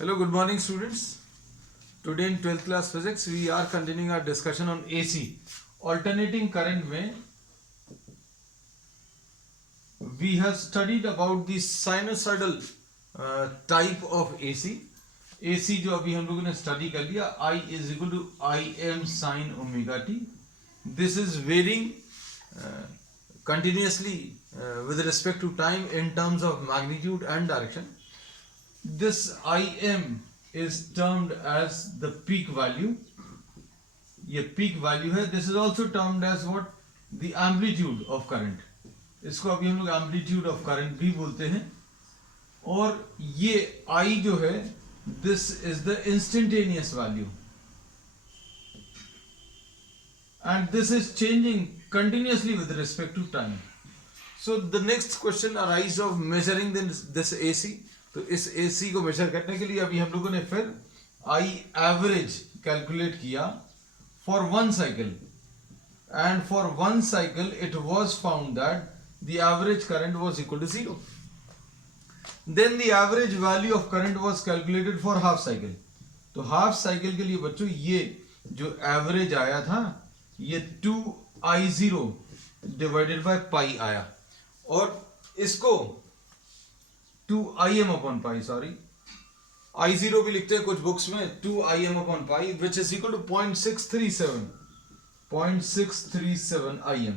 Hello, good morning students. Today in 12th class physics we are continuing our discussion on AC. Alternating current में we have studied about the sinusoidal type of AC. AC जो अभी हम लोगों ने study कर लिया, I is equal to Im sin omega t. This is varying continuously with respect to time in terms of magnitude and direction. This Im is termed as the peak value. ये peak value है. This is also termed as what? The amplitude of current. इसको अभी हम लोग amplitude of current भी बोलते हैं. और ये I जो है, this is the instantaneous value. And this is changing continuously with respect to time. So the next question arises of measuring this AC. तो इस AC को मेजर करने के लिए अभी हम लोगों ने फिर I average कैलकुलेट किया for one cycle, and for one cycle it was found that the average current was equal to 0. Then the average value of current was calculated for half cycle. तो half cycle के लिए बच्चों ये जो average आया था ये 2I0 divided by pi आया, और इसको 2Im अपॉन पाई, सॉरी I0 भी लिखते हैं कुछ बुक्स में 2Im upon pi which is equal to 0.637 Im.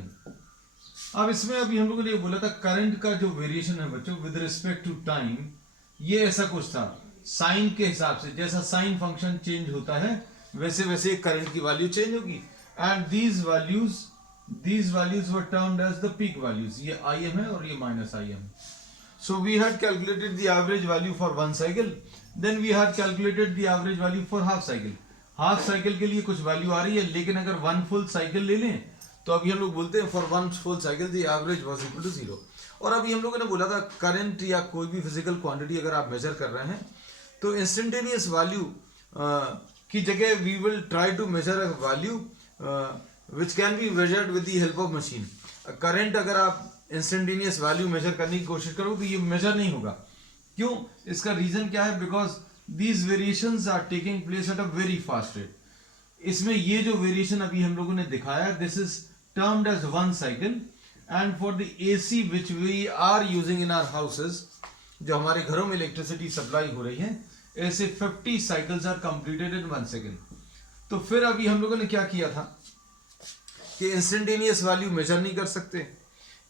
अब इसमें अभी हम लोगों ने ये बोला था करंट का जो वेरिएशन है बच्चों विद रिस्पेक्ट टू टाइम, ये ऐसा कुछ था साइन के हिसाब से, जैसा साइन फंक्शन चेंज होता है वैसे वैसे करंट की वैल्यू चेंज होगी. And these values were termed as the peak values. ये Im है और ये minus Im. So we had calculated the average value for one cycle. Then we had calculated the average value for half cycle. Half cycle के लिए कुछ value आ रही है, लेकिन अगर वन फुल साइकिल ले लें तो अभी हम लोग बोलते हैं for one full cycle the average was equal to 0. और अभी हम लोगों ने बोला था करंट या कोई भी फिजिकल क्वांटिटी अगर आप मेजर कर रहे हैं तो इंस्टेंटेनियस वैल्यू की जगह we will try to measure a value which can be measured with the help of machine. Current अगर आप इंस्टेंटेनियस वैल्यू मेजर करने की कोशिश करो तो ये मेजर नहीं होगा. क्यों? इसका रीजन क्या है? Because these variations are taking place at a very fast rate. इसमें ये जो वेरिएशन अभी हम लोगों ने दिखाया this is termed as one cycle, and for the AC which we are using in our houses, जो हमारे घरों में इलेक्ट्रिसिटी सप्लाई हो रही है, ऐसे 50 cycles are completed in 1 second. तो फिर अभी हम लोगों ने क्या किया था कि इंस्टेंटेनियस वैल्यू मेजर नहीं कर सकते,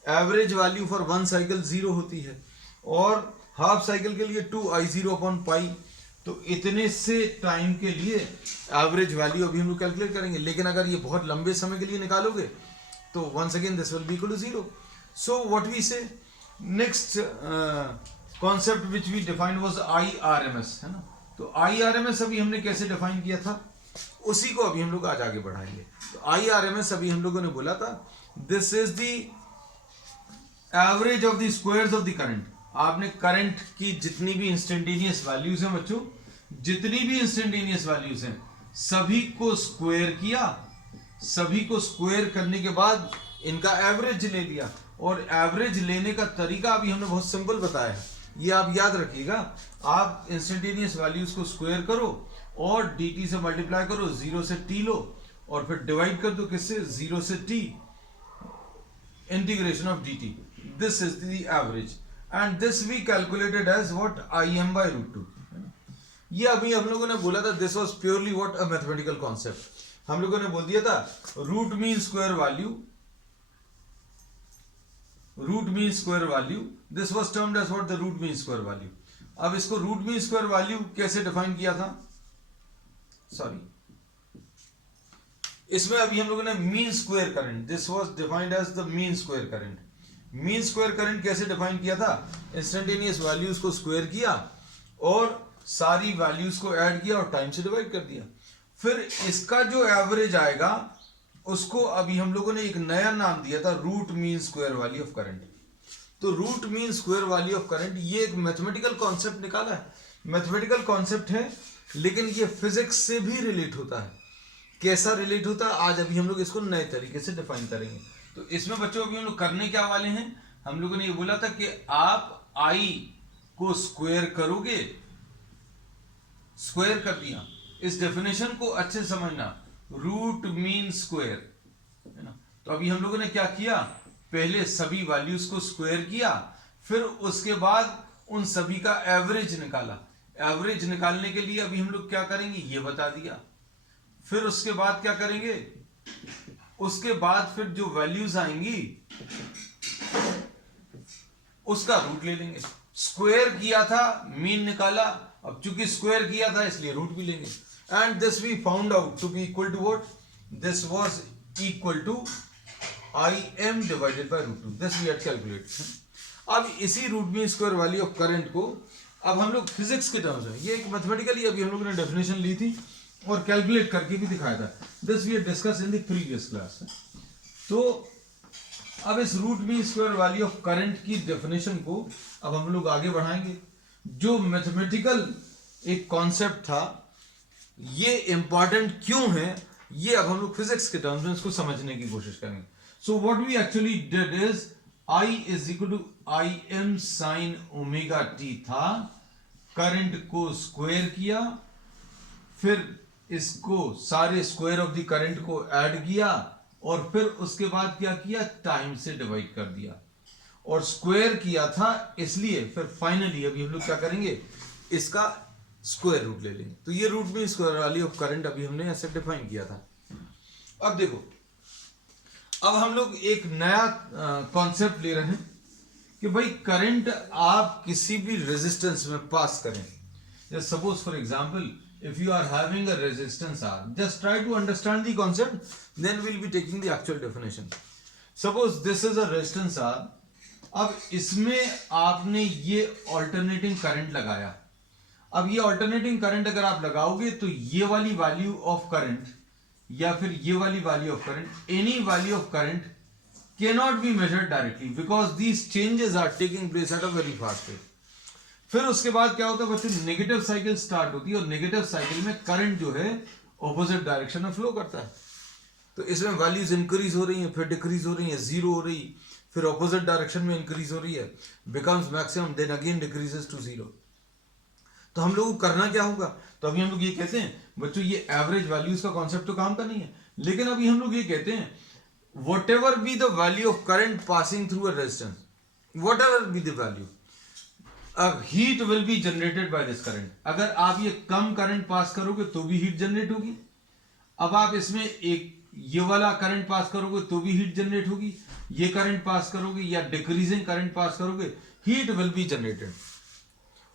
average value for one cycle 0 होती है, और हाफ साइकिल के लिए 2I0 अपॉन पाई. तो इतने से टाइम के लिए एवरेज वैल्यू अभी हम लोग कैलकुलेट करेंगे, लेकिन अगर ये बहुत लंबे समय के लिए निकालोगे तो once again this will be equal to 0. So what we say next concept which we defined was IRMS, है ना. तो IRMS अभी हमने कैसे डिफाइन किया था उसी को अभी हम लोग आज आगे बढ़ाएंगे. तो IRMS अभी हम लोगों ने बोला था this is the average of the squares of the current. आपने करंट की जितनी भी इंस्टेंटेनियस वैल्यूज हैं बच्चों, जितनी भी इंस्टेंटेनियस वैल्यूज हैं सभी को स्क्वायर किया, सभी को स्क्वायर करने के बाद इनका एवरेज ले लिया. और एवरेज लेने का तरीका अभी हमने बहुत सिंपल बताया है, ये आप याद रखिएगा. आप इंस्टेंटेनियस वैल्यूज को स्क्वायर करो और dt से मल्टीप्लाई करो, 0 से t लो और फिर डिवाइड कर दो किससे, 0 से t integration of dt. This is the average and this we calculated as what Im by root 2. ये अभी हम लोगों ने बोला था this was purely what a mathematical concept. हम लोगों ने बोल दिया था root mean square value this was termed as what the root mean square value. अब इसको रूट मीन स्क्वायर वैल्यू कैसे डिफाइन किया था, सॉरी इसमें अभी हम लोगों ने mean square current, this was defined as the mean square current. Mean square current कैसे डिफाइन किया था, इंस्टेंटेनियस वैल्यूज को स्क्वायर किया और सारी वैल्यूज को ऐड किया और टाइम से डिवाइड कर दिया. फिर इसका जो एवरेज आएगा उसको अभी हम लोगों ने एक नया नाम दिया था root mean square value of current. तो root mean square value of current ये एक मैथमेटिकल कॉन्सेप्ट निकाला है, मैथमेटिकल कॉन्सेप्ट है, लेकिन ये फिजिक्स से भी रिलेट होता है. कैसा रिलेट होता है आज अभी हम लोग इसको नए तरीके से डिफाइन करेंगे. तो इसमें बच्चों अभी हम लोग करने क्या वाले हैं, हम लोगों ने ये बोला था कि आप I को स्क्वायर करोगे स्क्वायर कर दिया। इस डेफिनेशन को अच्छे से समझना, रूट मीन स्क्वायर, है ना। तो अभी हम लोगों ने क्या किया, पहले सभी वैल्यूज को स्क्वायर किया, फिर उसके बाद उन सभी का एवरेज निकाला। एवरेज निकालने के लिए अभी हम लोग क्या करेंगे ये बता दिया। फिर उसके बाद क्या करेंगे, उसके बाद फिर जो वैल्यूज आएंगी उसका रूट ले लेंगे। स्क्वायर किया था, मीन निकाला, अब चूंकि स्क्वायर किया था इसलिए रूट भी लेंगे। And this we found out to be equal to what, this was equal to Im divided by root 2, this we had calculated. अब इसी root mean square value of current को अब हम लोग फिजिक्स के टर्म्स में, ये एक मैथमेटिकली अभी हम लोगों ने डेफिनेशन ली थी और कैलकुलेट करके भी दिखाया था, this we had discuss in the previous class. तो अब इस root mean square value of current की डेफिनेशन को अब हम लोग आगे बढ़ाएंगे। जो मैथमेटिकल एक कॉन्सेप्ट था, ये इंपॉर्टेंट क्यों है, ये अब हम लोग फिजिक्स के टर्म्स में इसको समझने की कोशिश करेंगे। So what we actually did is I is equal to Im sine omega t था, करंट को स्क्वायर किया, फिर इसको सारे स्क्वायर ऑफ द करंट को ऐड किया और फिर उसके बाद क्या किया, टाइम से डिवाइड कर दिया और स्क्वायर किया था, इसलिए फिर फाइनली अभी हम लोग क्या करेंगे, इसका स्क्वायर रूट ले लेंगे। तो ये root mean square value of current अभी हमने ऐसे डिफाइन किया था। अब देखो, अब हम लोग एक नया कॉन्सेप्ट ले रहे हैं कि भाई करंट आप किसी भी रेजिस्टेंस में पास करें। जैसे suppose for example if you are having a resistance R, just try to understand the concept, then we'll be taking the actual definition. Suppose this is a resistance R, अब इसमें आपने ये alternating current लगाया। अब ये alternating current अगर आप लगाओगे तो ये वाली value of current या फिर ये वाली value of current, any value of current cannot be measured directly because these changes are taking place at a very fast rate. फिर उसके बाद क्या होता है बच्चों, नेगेटिव साइकिल स्टार्ट होती है और नेगेटिव साइकिल में करंट जो है ऑपोजिट डायरेक्शन में फ्लो करता है। तो इसमें वैल्यूज इंक्रीज हो रही हैं, फिर डिक्रीज हो रही हैं, जीरो हो रही, फिर ऑपोजिट डायरेक्शन में इंक्रीज हो रही है, becomes maximum, then again decreases to zero. तो हम लोग को करना क्या होगा, तो अभी हम लोग ये कहते हैं बच्चों, ये एवरेज वैल्यूज का कॉन्सेप्ट तो काम का नहीं है, लेकिन अभी हम लोग ये कहते हैं what ever be the value of current passing through a resistance, what ever be the value, heat will be generated by this current. अगर आप ये कम करंट पास करोगे तो भी हीट जनरेट होगी, अब आप इसमें एक ये वाला करंट पास करोगे तो भी हीट जनरेट होगी, ये करंट पास करोगे या डिक्रीजिंग करंट पास करोगे, हीट विल बी जनरेटेड।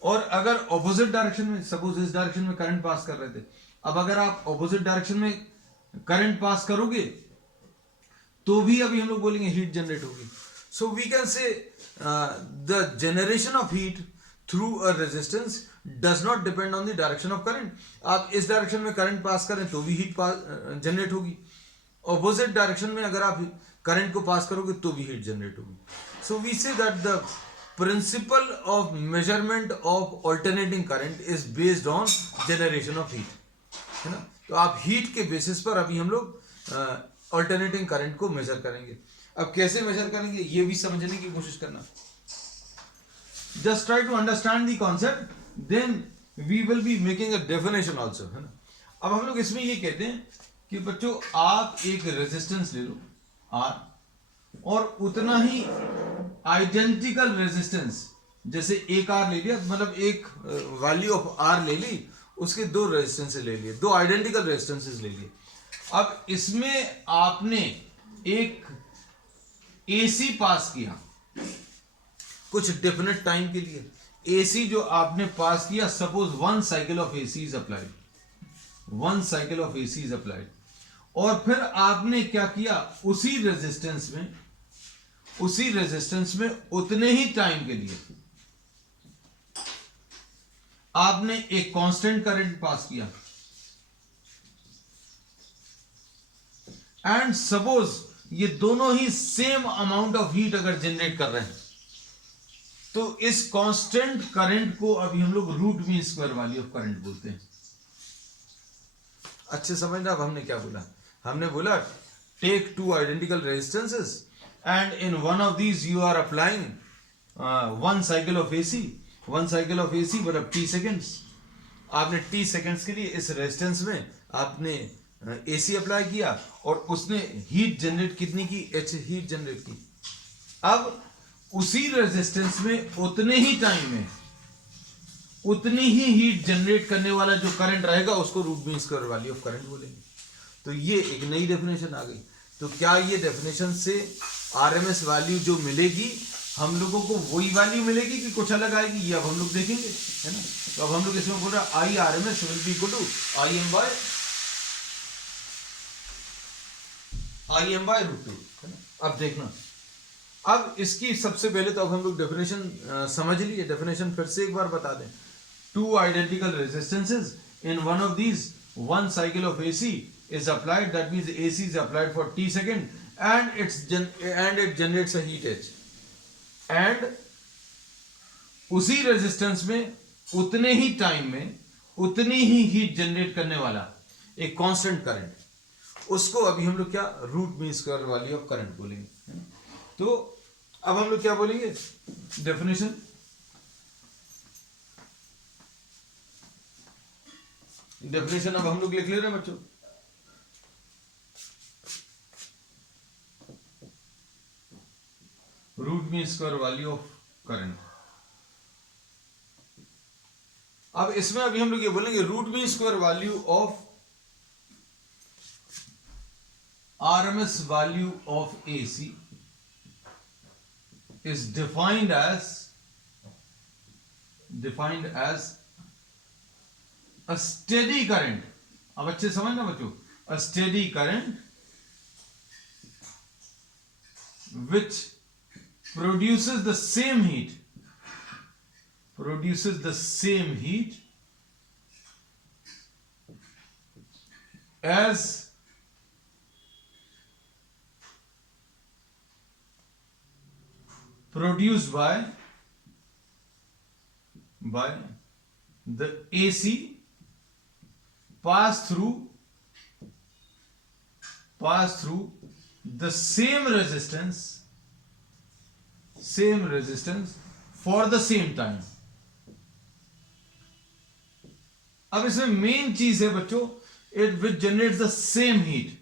और अगर ऑपोजिट डायरेक्शन में, सपोज इस डायरेक्शन में करंट पास कर रहे थे, अब अगर आप ऑपोजिट डायरेक्शन में करंट पास करोगे तो भी अभी हम लोग बोलेंगे हीट जनरेट होगी। So we can say the generation of heat through a resistance does not depend on the direction of current. आप इस डायरेक्शन में करंट पास करें तो भी हीट जनरेट होगी, ऑपोजिट डायरेक्शन में अगर आप करंट को पास करोगे तो भी हीट जनरेट होगी। So we say that the principle of measurement of alternating current is based on generation of heat, है ना। तो आप हीट के बेसिस पर अभी हम लोग ऑल्टरनेटिंग करंट को मेजर करेंगे। अब कैसे मेजर करेंगे ये भी समझने की कोशिश करना, just try to understand the concept, then we will be making a definition also, है ना। अब हम लोग इसमें ये कहते हैं कि बच्चों आप एक रेजिस्टेंस ले लो R और उतना ही आइडेंटिकल रेजिस्टेंस, जैसे एक R ले लिया, मतलब एक वैल्यू ऑफ R ले ली, उसके दो रेजिस्टेंसेस ले लिए, दो आइडेंटिकल रेजिस्टेंसेस ले लिए। अब इसमें आपने एक AC पास किया कुछ डेफिनेट टाइम के लिए, AC जो आपने पास किया, suppose 1 cycle of AC is applied, 1 cycle of AC is applied, और फिर आपने क्या किया, उसी रेजिस्टेंस में उतने ही टाइम के लिए आपने एक कांस्टेंट करंट पास किया, एंड सपोज ये दोनों ही सेम अमाउंट ऑफ हीट अगर जनरेट कर रहे हैं तो इस कांस्टेंट करंट को अभी हम लोग root mean square value of current बोलते हैं। अच्छे समझना, अब हमने क्या बोला, हमने बोला take two identical resistances and in one of these you are applying 1 cycle of AC, 1 cycle of AC मतलब t सेकेंड्स, आपने t सेकेंड्स के लिए इस रेजिस्टेंस में आपने AC अप्लाई किया और उसने हीट जनरेट कितनी की, H हीट जनरेट की। अब उसी रेजिस्टेंस में उतने ही टाइम में उतनी ही हीट जनरेट करने वाला जो करंट रहेगा उसको root mean square value of current बोलेंगे। तो ये एक नई डेफिनेशन आ गई। तो क्या ये डेफिनेशन से आरएमएस वैल्यू जो मिलेगी हम लोगों को वही वैल्यू मिलेगी कि कुछ अलग आएगी, ये अब हम लोग देखेंगे, है ना। तो अब हम लोग इसमें बोल रहे हैं I R M S will be equal to I M by root 2, है ना। अब देखना, अब इसकी सबसे पहले तो अब हम लोग डेफिनेशन समझ लिए। डेफिनेशन फिर से एक बार बता दें। To identical resistances in one of these one cycle of AC is applied, that means AC is applied for t second and it generates a heat H, and उसी रेजिस्टेंस में उतने ही टाइम में उतनी ही हीट जनरेट करने वाला एक constant current, उसको अभी हम लोग क्या root mean square value of current बोलेंगे। तो अब हम लोग क्या बोलेंगे, डेफिनेशन अब हम लोग लिख ले रहे हैं बच्चों। Root mean square value of current. अब इसमें अभी हम लोग ये बोलेंगे root mean square value of RMS value of AC is defined as a steady current। अब अच्छे समझना बच्चों, a steady current which produces the same heat as produced by the AC pass through the same resistance for the same time। अब इसमें main चीज है बच्चों, it which generates the same heat.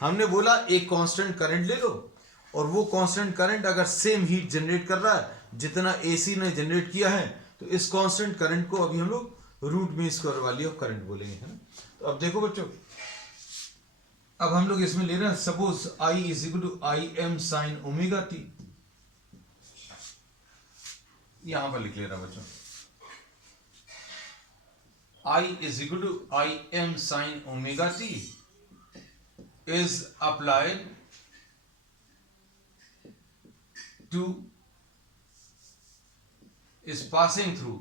हमने बोला एक कांस्टेंट करंट ले लो और वो कांस्टेंट करंट अगर सेम हीट जनरेट कर रहा है जितना एसी ने जनरेट किया है, तो इस कांस्टेंट करंट को अभी हम लोग root mean square value of current बोलेंगे, है ना। तो अब देखो बच्चों, अब हम लोग इसमें ले रहे हैं suppose I is equal to I M sine omega T. यहां पर लिख ले रहा बच्चों, I is equal to I M sine omega T is applied to is passing through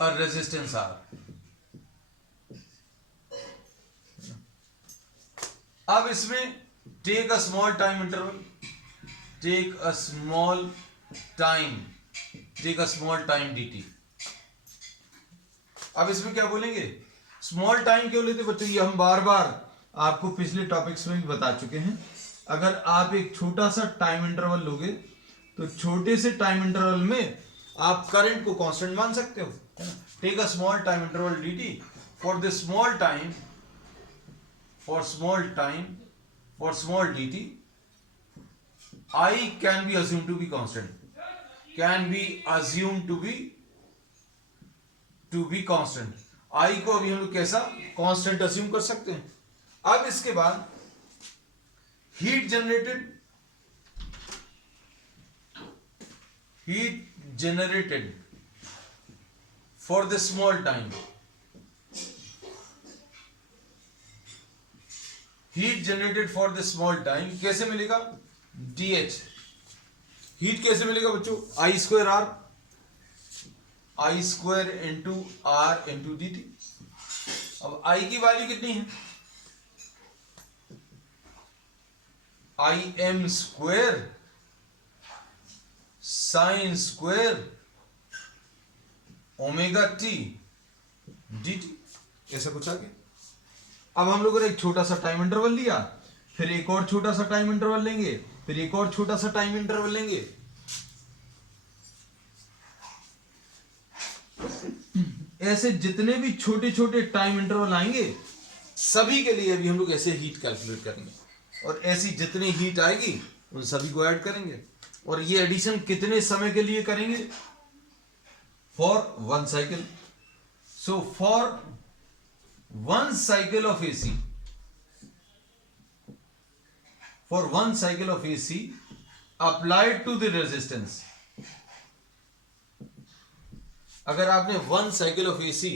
a resistance R। अब इसमें take a small time interval, take a small time dt। अब इसमें क्या बोलेंगे, स्मॉल टाइम क्यों लेते बच्चों, ये हम बार बार आपको पिछले टॉपिक्स में भी बता चुके हैं। अगर आप एक छोटा सा टाइम इंटरवल लोगे तो छोटे से टाइम इंटरवल में आप करंट को कांस्टेंट मान सकते हो, है ना। Take a small time interval dt for the small time for small dt I can be assumed to be constant, I को अभी हम लोग कैसा कांस्टेंट अज्यूम कर सकते हैं। अब इसके बाद heat generated for the small time, कैसे मिलेगा, DH। हीट कैसे मिलेगा बच्चों, I square into R into D T. अब आई की वैल्यू कितनी है, I M square sine square omega T D T, ऐसा कुछ आगे। अब हम लोगों ने एक छोटा सा टाइम इंटरवल लिया, फिर एक और छोटा सा टाइम इंटरवल लेंगे, फिर एक और छोटा सा टाइम इंटरवल लेंगे। ऐसे जितने भी छोटे छोटे टाइम इंटरवल आएंगे सभी के लिए अभी हम लोग ऐसे हीट कैलकुलेट करेंगे, और ऐसी जितनी हीट आएगी उन सभी को ऐड करेंगे। और ये एडिशन कितने समय के लिए करेंगे? For one cycle. So for one cycle of AC, for one cycle of AC applied to the resistance, अगर आपने one cycle of AC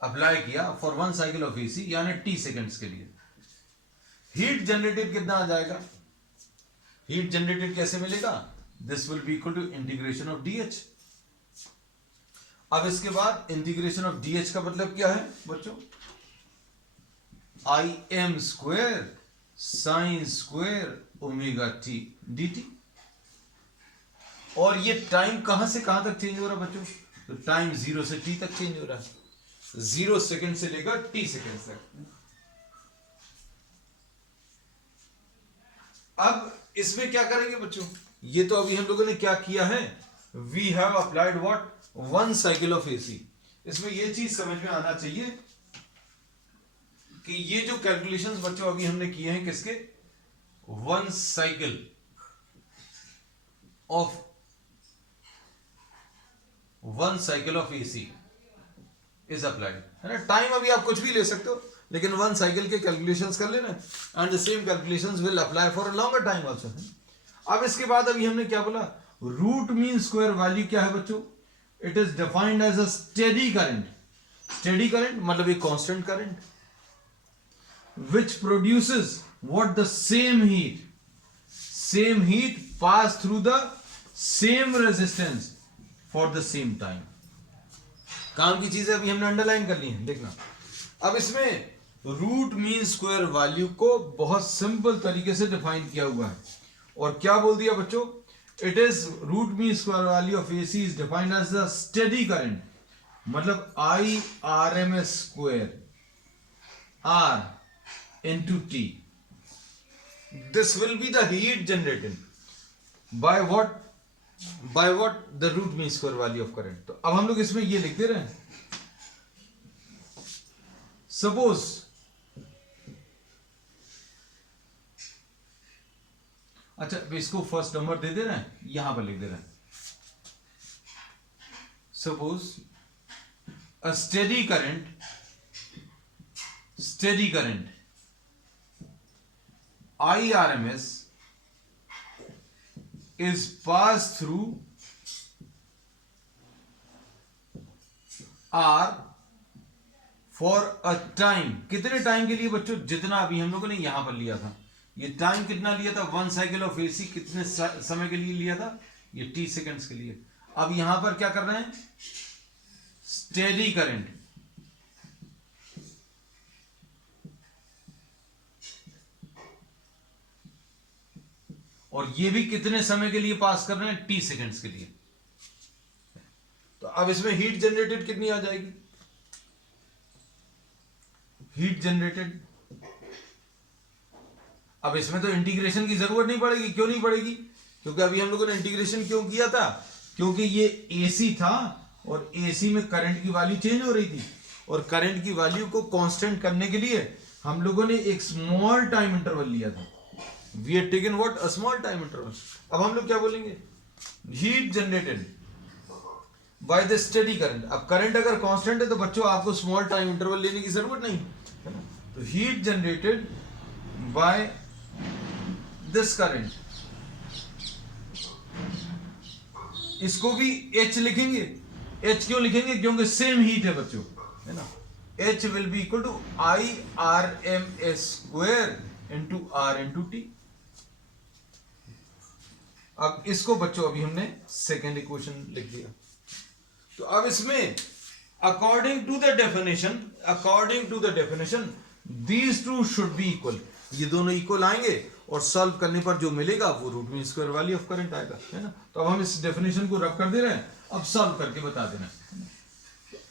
apply किया for one cycle of AC यानी टी सेकेंड्स के लिए, हीट जनरेटेड कितना आ जाएगा? Heat generated कैसे मिलेगा? This will be equal to integration of dH. अब इसके बाद इंटीग्रेशन ऑफ डीएच का मतलब क्या है बच्चों? आई M square sine square omega T D T. और ये टाइम कहां से कहां तक चेंज हो रहा है बच्चों? तो टाइम 0 से टी तक चेंज हो रहा है, 0 सेकेंड से लेकर टी सेकेंड तक। अब इसमें क्या करेंगे बच्चों? ये तो अभी हम लोगों ने क्या किया है? We have applied what? One cycle of AC. इसमें ये चीज समझ में आना चाहिए कि ये जो कैलकुलेशंस बच्चों अभी हमने किए हैं किसके? One cycle of AC is applied, है ना। टाइम अभी आप कुछ भी ले सकते हो, लेकिन वन साइकिल के कैलकुलेशंस कर लेना, and the same calculations will apply for a longer time also. अब इसके बाद अभी हमने क्या बोला? रूट मीन स्क्वायर वैल्यू क्या है बच्चों? It is defined as a steady current. Steady current मतलब एक constant current which produces what? The same heat pass through the same resistance for the same time। काम की चीजें अभी हमने अंडरलाइन कर ली हैं, देखना। अब इसमें रूट मीन स्क्वायर वैल्यू को बहुत सिंपल तरीके से डिफाइन किया हुआ है, और क्या बोल दिया बच्चों? It is root mean square value of AC is defined as the steady current, मतलब I R M S square R into T. This will be the heat generated by what? By what? The root mean square value of current। तो अब हम लोग इसमें ये लिख दे रहे हैं, सपोज अच्छा इसको फर्स्ट नंबर दे दे रहे हैं, यहां पर लिख दे रहे हैं। Suppose a steady current IRMS is passed through R for a time। कितने टाइम के लिए बच्चों? जितना अभी हम लोगों ने यहां पर लिया था। ये टाइम कितना लिया था? वन साइकिल ऑफ एसी कितने समय के लिए लिया था? ये टी सेकेंड्स के लिए। अब यहां पर क्या कर रहे हैं? स्टेडी करंट, और ये भी कितने समय के लिए पास कर रहे हैं? टी सेकेंड्स के लिए। तो अब इसमें हीट जनरेटेड कितनी आ जाएगी? हीट जनरेटेड, अब इसमें तो इंटीग्रेशन की जरूरत नहीं पड़ेगी। क्यों नहीं पड़ेगी? क्योंकि अभी हम लोगों ने इंटीग्रेशन क्यों किया था? क्योंकि ये एसी था और एसी में करंट की वैल्यू चेंज हो रही थी, और करंट की वैल्यू को कांस्टेंट करने के लिए हम लोगों ने एक स्मॉल टाइम इंटरवल लिया था। We have taken what? A small time interval। अब हम लोग क्या बोलेंगे? Heat generated by the steady current। अब करंट अगर कांस्टेंट है तो बच्चों आपको स्मॉल टाइम इंटरवल लेने की जरूरत नहीं है ना। तो heat generated by this current, इसको भी H लिखेंगे। H क्यों लिखेंगे? क्योंकि सेम हीट है बच्चों, है ना। H will be equal to IRMS square into R into T। अब इसको बच्चों अभी हमने सेकेंड इक्वेशन लिख दिया। तो अब इसमें according to the definition these two should be equal. ये दोनों इक्वल आएंगे और सॉल्व करने पर जो मिलेगा वो root mean square value of current आएगा, है ना। तो अब हम इस डेफिनेशन को रब कर दे रहे हैं, अब सॉल्व करके बता देना।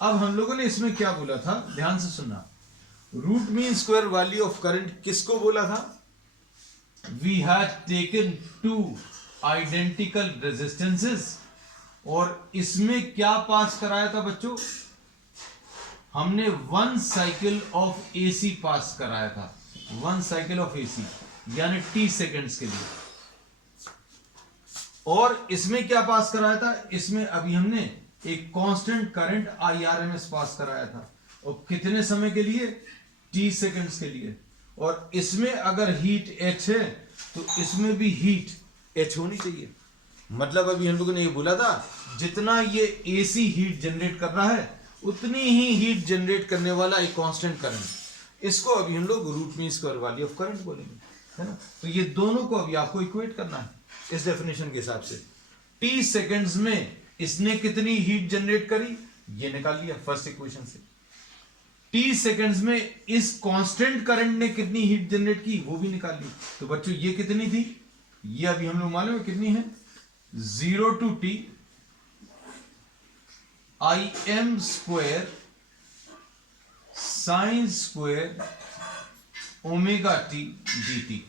अब हम लोगों ने इसमें क्या बोला था, ध्यान से सुनना। Root mean square value of current किसको बोला था? We had taken two identical resistances और इसमें क्या पास कराया था बच्चों, हमने 1 साइकिल ऑफ एसी पास कराया था, 1 साइकिल ऑफ एसी यानी t सेकेंड्स के लिए। और इसमें क्या पास कराया था, इसमें अभी हमने एक कांस्टेंट करंट IRMS पास कराया था, और कितने समय के लिए, t सेकेंड्स के लिए। और इसमें अगर हीट h है तो इसमें भी हीट h होनी चाहिए। मतलब अभी हम लोगों ने ये बोला था जितना ये AC हीट जनरेट कर रहा है उतनी ही हीट जनरेट करने वाला एक कांस्टेंट करंट, इसको अभी हम लोग root mean square value of current बोलेंगे, है ना। तो ये दोनों को अभी आपको इक्वेट करना है इस डेफिनेशन के हिसाब से। t सेकेंड्स में इसने कितनी हीट जनरेट करी, ये निकाल लिया फर्स्ट इक्वेशन से। t सेकेंड्स में इस कांस्टेंट करंट ने कितनी हीट जनरेट की, वो भी निकाल ली। तो बच्चों ये कितनी थी, ये अभी हम लोग मालूम है कितनी है, 0 to t Im square sine square omega t dt,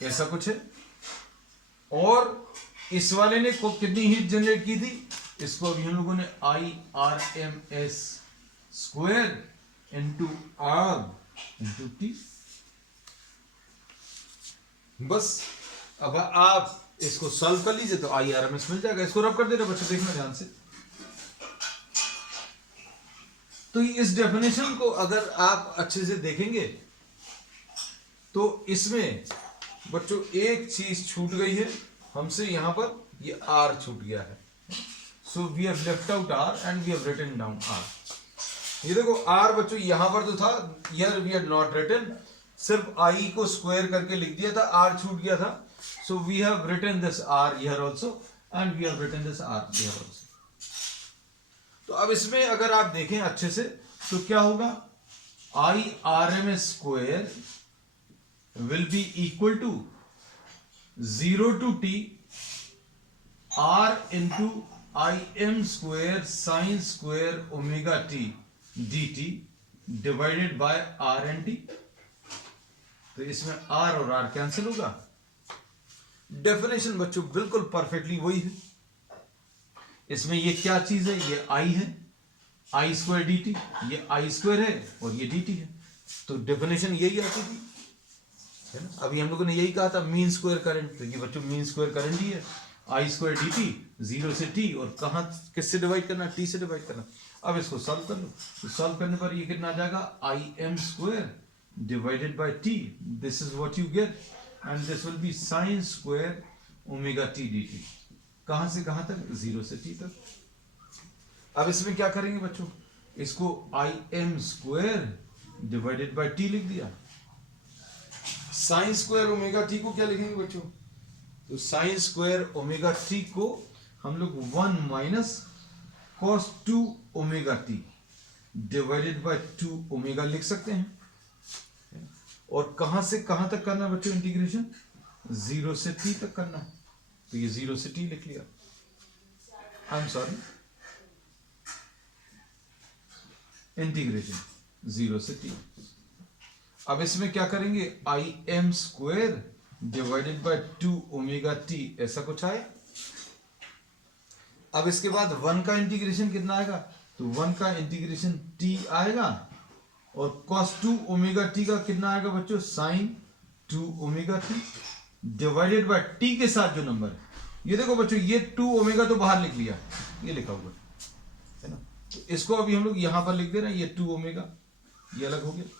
ऐसा कुछ है। और इस वाले ने कितनी हीट जनरेट की थी, इसको अभी हम लोगों ने IRMS square into R into t। बस अब आप इसको सॉल्व कर लीजिए तो IRMS मिल जाएगा। इसको रब कर दे रहे बच्चों, देखना ध्यान से। तो इस डेफिनेशन को अगर आप अच्छे से देखेंगे तो इसमें बच्चों एक चीज छूट गई है हमसे, यहां पर ये R छूट गया है। So we have left out R and we have written down R। ये देखो R बच्चों यहां पर तो था, here we had not written, सिर्फ I को स्क्वायर करके लिख दिया था, R छूट गया था। So we have written this R here also and we have written this R here also. तो अब इसमें अगर आप देखें अच्छे से तो क्या होगा, IRMS square will be equal to 0 to t R into Im square sine square omega t dt divided by R and t। तो इसमें R और R कैंसिल होगा। डेफिनेशन बच्चों बिल्कुल परफेक्टली वही है। इसमें ये क्या चीज है, ये I है, I स्क्वायर dt, ये I स्क्वायर है और ये dt है। तो डेफिनेशन यही आती थी, है ना। अभी हम लोगों ने यही कहा था मीन स्क्वायर करंट, तो ये बच्चों मीन स्क्वायर करंट ही है, I स्क्वायर dt 0 से t, और कहां किससे डिवाइड करना, t से डिवाइड करना। अब इसको सॉल्व कर लो, तो सॉल्व करने पर ये कितना आ जाएगा, Im square divided by t, this is what you get, and this will B sign square omega t dt। कहां से कहां तक, 0 से t तक। अब इसमें क्या करेंगे बच्चों, इसको Im square divided by t लिख दिया, साइन स्क्वायर ओमेगा टी को क्या लिखेंगे बच्चों, तो साइन स्क्वायर ओमेगा टी को हम लोग 1 minus cos 2 omega T divided by 2 omega लिख सकते हैं। और कहां से कहां तक करना है बच्चों इंटीग्रेशन, 0 से t तक करना है, तो ये 0 से t लिख लिया। आई एम सॉरी, इंटीग्रेशन 0 से t। अब इसमें क्या करेंगे, Im square divided by 2 omega t, ऐसा कुछ आया। अब इसके बाद 1 का इंटीग्रेशन कितना आएगा, तो 1 का इंटीग्रेशन t आएगा, और cos 2 ओमेगा t का कितना आएगा बच्चों, sine 2 omega t divided by t के साथ जो नंबर है, ये देखो बच्चों ये 2 ओमेगा तो बाहर लिख लिया, ये लिखा हुआ है ना। तो इसको अभी हम लोग यहां पर लिख दे रहे हैं, ये 2 ओमेगा ये अलग हो गया।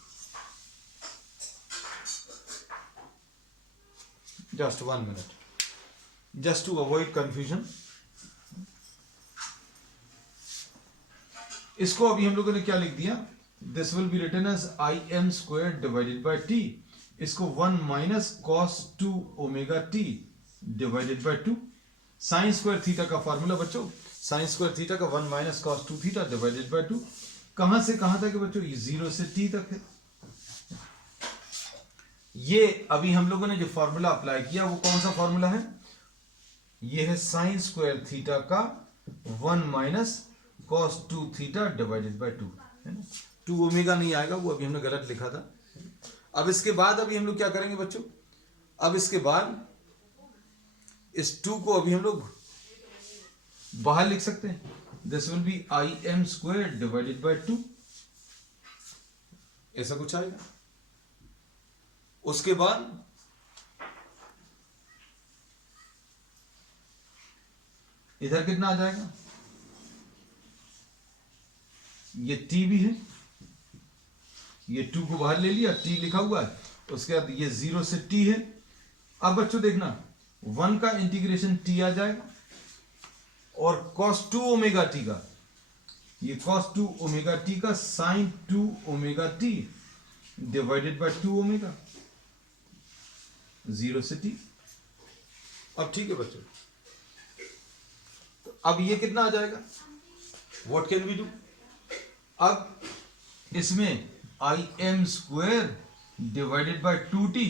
Just 1 minute, just to avoid confusion। इसको अभी हम लोगों ने क्या लिख दिया, this will be written as Im square divided by t, इसको 1 minus cos 2 omega t divided by 2, sine square theta का फॉर्मूला बच्चों, साइन स्क्वायर थीटा का 1 minus cos 2 theta divided by 2। कहां से कहां तक है बच्चों, ये 0 से t तक है। ये अभी हम लोगों ने जो फॉर्मूला अप्लाई किया वो कौन सा फॉर्मूला है, ये है साइन स्क्वायर थीटा का 1 minus cos 2 theta divided by 2, है ना। 2 ओमेगा नहीं आएगा, वो अभी हमने गलत लिखा था। अब इसके बाद अभी हम लोग क्या करेंगे बच्चों, अब इसके बाद इस 2 को अभी हम लोग बाहर लिख सकते हैं, this will be I M square divided by 2, ऐसा कुछ आएगा। उसके बाद इधर कितना आ जाएगा, ये t भी है, ये 2 को बाहर ले लिया, t लिखा हुआ है, उसके बाद ये 0 से t है। अब बच्चों देखना 1 का इंटीग्रेशन t आ जाएगा और cos 2 ओमेगा t का, ये cos 2 ओमेगा t का sin 2 omega t divided by 2 omega 0 से t। अब ठीक है बच्चों, तो अब ये कितना आ जाएगा, व्हाट कैन वी डू। अब इसमें I M square divided by 2t,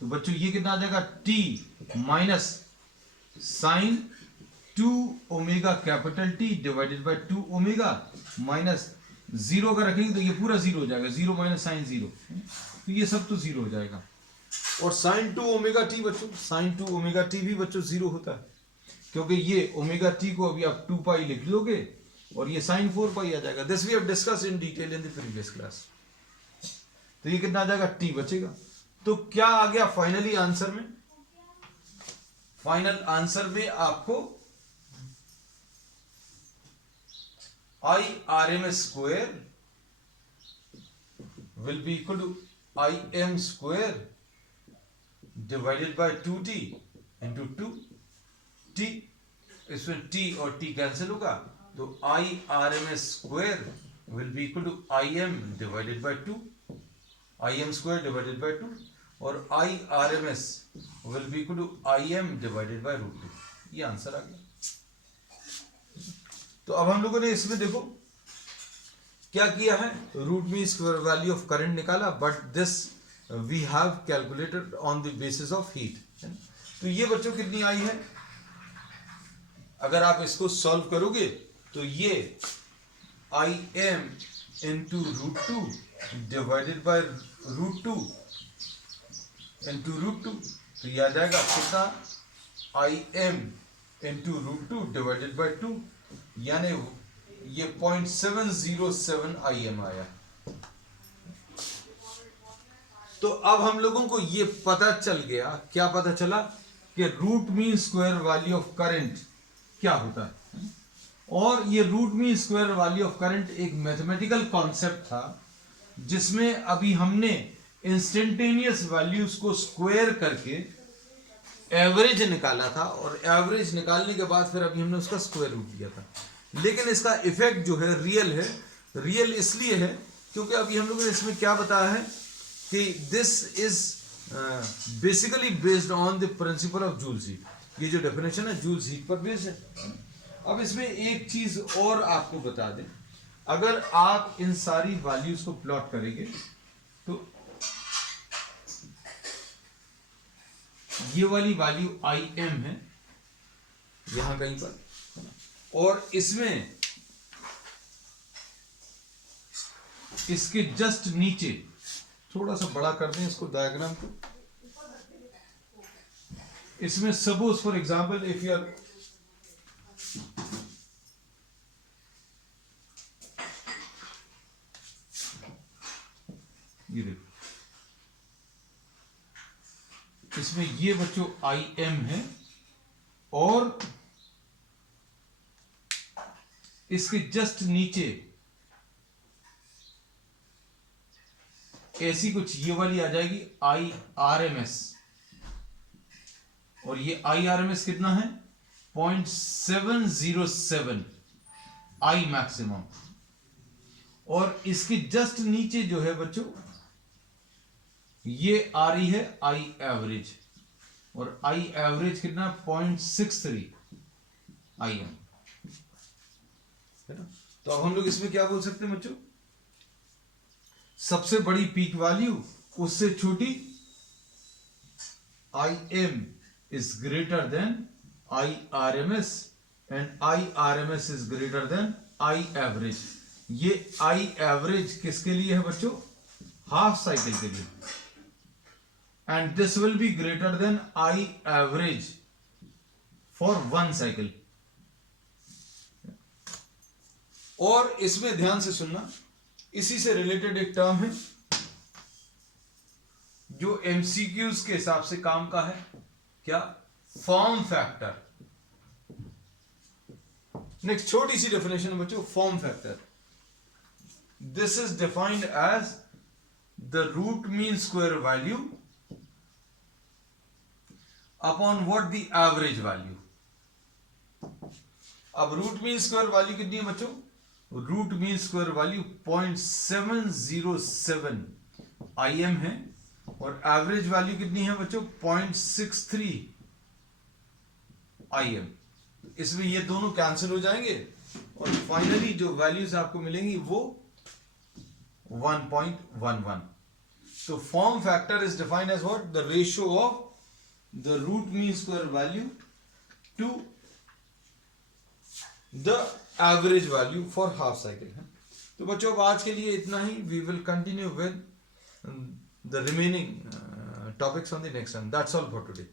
तो बच्चों ये कितना आ जाएगा, t minus sine 2 omega capital T divided by 2 omega minus 0 का रखेंगे तो ये पूरा 0 हो जाएगा, 0 माइनस साइन 0, तो ये सब तो 0 हो जाएगा। और साइन 2 ओमेगा टी बच्चों, साइन 2 ओमेगा टी भी बच्चों 0 होता है, क्योंकि ये ओमेगा टी को अभी आप 2 पाई लिख लोगे और ये साइन 4 पाई आ जाएगा। This we have discuss in detail in the previous class. तो ये कितना आ जाएगा, टी बचेगा। तो क्या आ गया फाइनली आंसर में, फाइनल आंसर में आपको I R M square will be equal to I M square divided by 2t into 2t, इसमें t और t कैंसिल होगा, तो I R M square will be equal to I M divided by 2, I M square divided by 2, और I R M S will be equal to I M divided by root 2। ये answer आ गया। तो अब हम लोगों ने इसमें देखो क्या किया है, root mean square value of current निकाला, but this we have calculated on the basis of heat. तो ये बच्चों कितनी आई है, अगर आप इसको सॉल्व करोगे तो ये I M into root 2 divided by root 2 into root 2, तो ये आ जाएगा कितना, I M into root 2 divided by 2, यानी ये 0.707 आई एम आया। तो अब हम लोगों को ये पता चल गया, क्या पता चला कि root mean square value of current क्या होता है। और ये root mean square value of current एक मैथमेटिकल कॉन्सेप्ट था, जिसमें अभी हमने इंस्टेंटेनियस वैल्यूज को स्क्वायर करके एवरेज निकाला था, और एवरेज निकालने के बाद फिर अभी हमने उसका स्क्वायर रूट लिया था। लेकिन इसका इफेक्ट जो है रियल है, रियल इसलिए है क्योंकि अभी हम लोगों ने इसमें क्या बताया है कि this is basically based on the principle of Joule's heat. ये जो डेफिनेशन है जूल्स हीट पर बेस्ड है। अब इसमें एक चीज और आपको बता दें, अगर आप इन सारी वैल्यूज को प्लॉट करेंगे तो ये वाली वैल्यू आई एम है यहां कहीं पर, और इसमें इसके जस्ट नीचे थोड़ा सा बड़ा कर दें इसको डायग्राम को, इसमें suppose for example if you are ये देखो, इसमें ये बच्चों आई एम है और इसके जस्ट नीचे ऐसी कुछ ये वाली आ जाएगी आई आर एम एस, और ये आई आर एम एस कितना है 0.707 आई मैक्सिमम, और इसके जस्ट नीचे जो है बच्चों ये आ रही है आई एवरेज, और आई एवरेज कितना 0.63 आई एम है ना। तो अब हम लोग इसमें क्या बोल सकते हैं बच्चों, सबसे बड़ी पीक वैल्यू उससे छोटी I M is greater than I R M S, and I R M S is greater than I average. ये आई एवरेज किसके लिए है बच्चों, हाफ साइकिल के लिए, and this will be greater than I average for 1 cycle. और इसमें ध्यान से सुनना, इसी से रिलेटेड एक टर्म है जो एमसीक्यूज के हिसाब से काम का है, क्या? Form factor. नेक्स्ट छोटी सी डेफिनेशन है बच्चों, form factor. This is defined as the root mean square value upon what the average value. अब रूट मीन स्क्वायर वैल्यू कितनी है बच्चों? Root mean square value 0.707 IM है, और एवरेज वैल्यू कितनी है बच्चों? 0.63 IM। इसमें ये दोनों कैंसिल हो जाएंगे और फाइनली जो वैल्यूज आपको मिलेंगी वो 1.11। तो form factor is defined as what? The ratio of the root mean square value to the average value for half cycle है। तो बच्चों अब आज के लिए इतना ही। We will continue with the remaining topics on the next one. That's all for today.